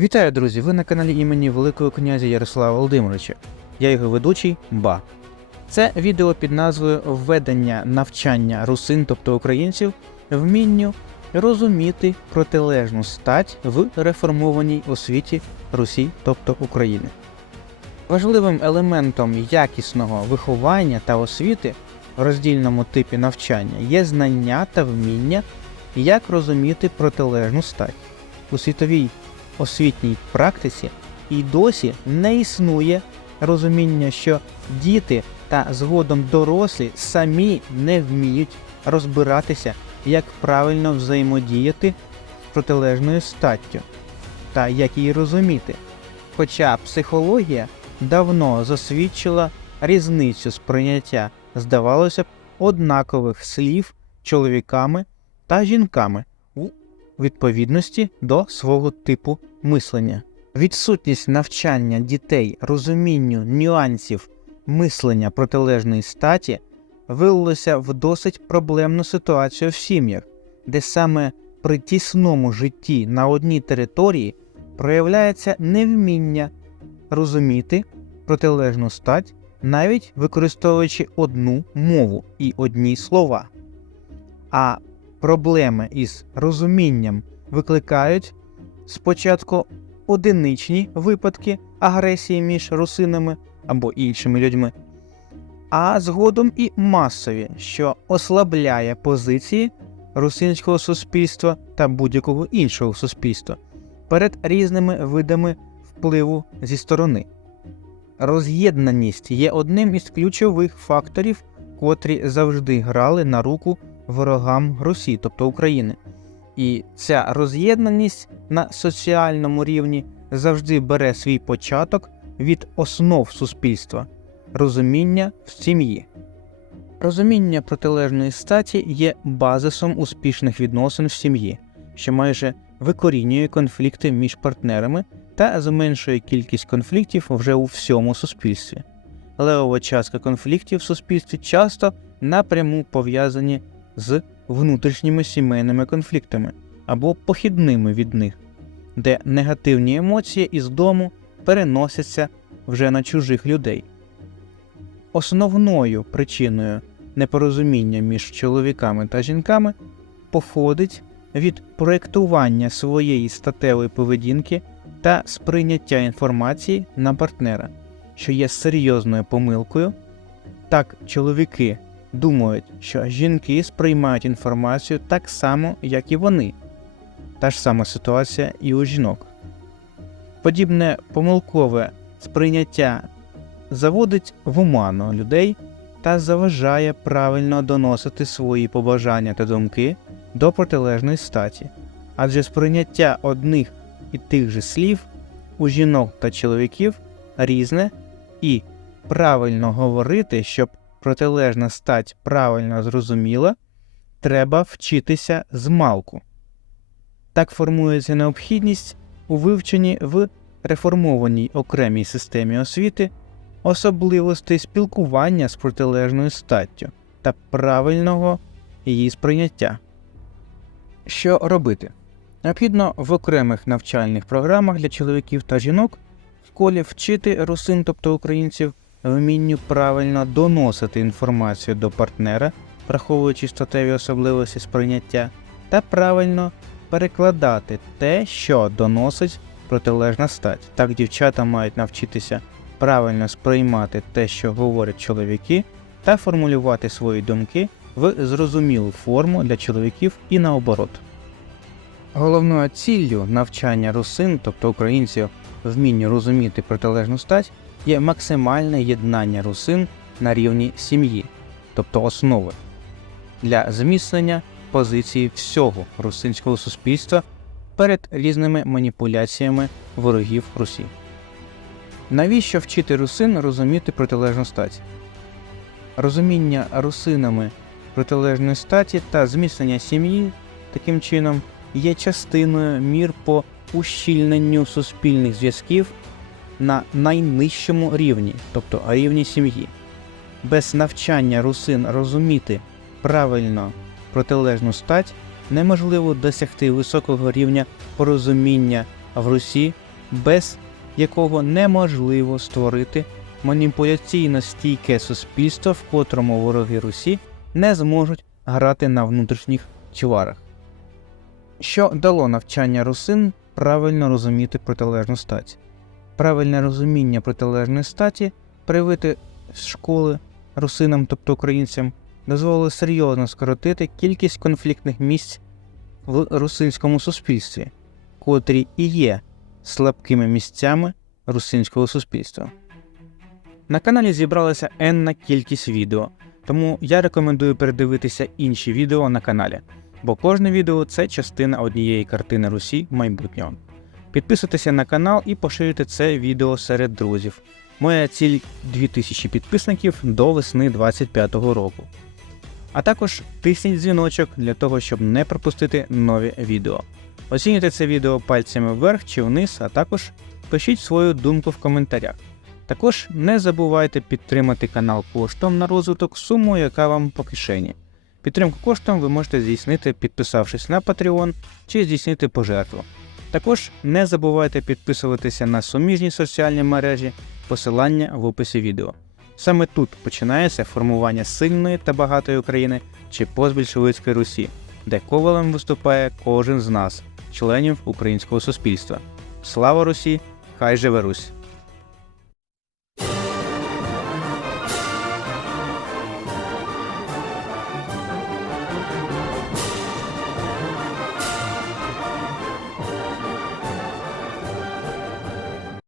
Вітаю, друзі! Ви на каналі імені Великого князя Ярослава Володимировича. Я його ведучий Ба. Це відео під назвою Введення навчання русин, тобто українців, вмінню розуміти протилежну стать в реформованій освіті Русі, тобто України. Важливим елементом якісного виховання та освіти в роздільному типі навчання є знання та вміння, як розуміти протилежну стать. У світовій освітній практиці і досі не існує розуміння, що діти та згодом дорослі самі не вміють розбиратися, як правильно взаємодіяти з протилежною статтю та як її розуміти. Хоча психологія давно засвідчила різницю сприйняття, здавалося б, однакових слів чоловіками та жінками відповідності до свого типу мислення. Відсутність навчання дітей розумінню нюансів мислення протилежної статі вилилося в досить проблемну ситуацію в сім'ях, де саме при тісному житті на одній території проявляється невміння розуміти протилежну стать, навіть використовуючи одну мову і одні слова. А проблеми із розумінням викликають спочатку одиничні випадки агресії між русинами або іншими людьми, а згодом і масові, що ослабляє позиції русинського суспільства та будь-якого іншого суспільства перед різними видами впливу зі сторони. Роз'єднаність є одним із ключових факторів, котрі завжди грали на руку ворогам Русі, тобто України. І ця роз'єднаність на соціальному рівні завжди бере свій початок від основ суспільства розуміння в сім'ї. Розуміння протилежної статі є базисом успішних відносин в сім'ї, що майже викорінює конфлікти між партнерами та зменшує кількість конфліктів вже у всьому суспільстві. Левова частка конфліктів в суспільстві часто напряму пов'язані з внутрішніми сімейними конфліктами або похідними від них, де негативні емоції із дому переносяться вже на чужих людей. Основною причиною непорозуміння між чоловіками та жінками походить від проєктування своєї статевої поведінки та сприйняття інформації на партнера, що є серйозною помилкою. Так, чоловіки думають, що жінки сприймають інформацію так само, як і вони. Та ж сама ситуація і у жінок. Подібне помилкове сприйняття заводить в оману людей та заважає правильно доносити свої побажання та думки до протилежної статі, адже сприйняття одних і тих же слів у жінок та чоловіків різне і правильно говорити, щоб протилежна стать правильно зрозуміла, треба вчитися з малку. Так формується необхідність у вивченні в реформованій окремій системі освіти особливостей спілкування з протилежною статтю та правильного її сприйняття. Що робити? Необхідно в окремих навчальних програмах для чоловіків та жінок в школі вчити русин, тобто українців, вмінню правильно доносити інформацію до партнера, враховуючи статеві особливості сприйняття, та правильно перекладати те, що доносить протилежна стать. Так дівчата мають навчитися правильно сприймати те, що говорять чоловіки, та формулювати свої думки в зрозумілу форму для чоловіків і наоборот. Головною ціллю навчання русин, тобто українців, вмінню розуміти протилежну стать, є максимальне єднання русин на рівні сім'ї, тобто основи, для зміцнення позиції всього русинського суспільства перед різними маніпуляціями ворогів Русі. Навіщо вчити русин розуміти протилежну стать? Розуміння русинами протилежної статі та зміцнення сім'ї таким чином є частиною мір по ущільненню суспільних зв'язків на найнижчому рівні, тобто рівні сім'ї. Без навчання русин розуміти правильно протилежну стать неможливо досягти високого рівня порозуміння в Русі без якого неможливо створити маніпуляційно стійке суспільство, в котрому вороги Русі не зможуть грати на внутрішніх чварах. Що дало навчання русин правильно розуміти протилежну стать? Правильне розуміння протилежної статі привити з школи русинам, тобто українцям, дозволило серйозно скоротити кількість конфліктних місць в русинському суспільстві, котрі і є слабкими місцями русинського суспільства. На каналі зібралася енна кількість відео, тому я рекомендую передивитися інші відео на каналі, бо кожне відео це частина однієї картини Русі майбутнього. Підписуйтеся на канал і поширюйте це відео серед друзів. Моя ціль 2000 підписників до весни 2025 року. А також тисніть дзвіночок для того, щоб не пропустити нові відео. Оцінюйте це відео пальцями вверх чи вниз, а також пишіть свою думку в коментарях. Також не забувайте підтримати канал коштом на розвиток сумою, яка вам по кишені. Підтримку коштом ви можете здійснити, підписавшись на Patreon чи здійснити пожертву. Також не забувайте підписуватися на суміжні соціальні мережі, посилання в описі відео. Саме тут починається формування сильної та багатої України чи постбільшовицької Русі, де ковалем виступає кожен з нас, членів українського суспільства. Слава Русі! Хай живе Русь!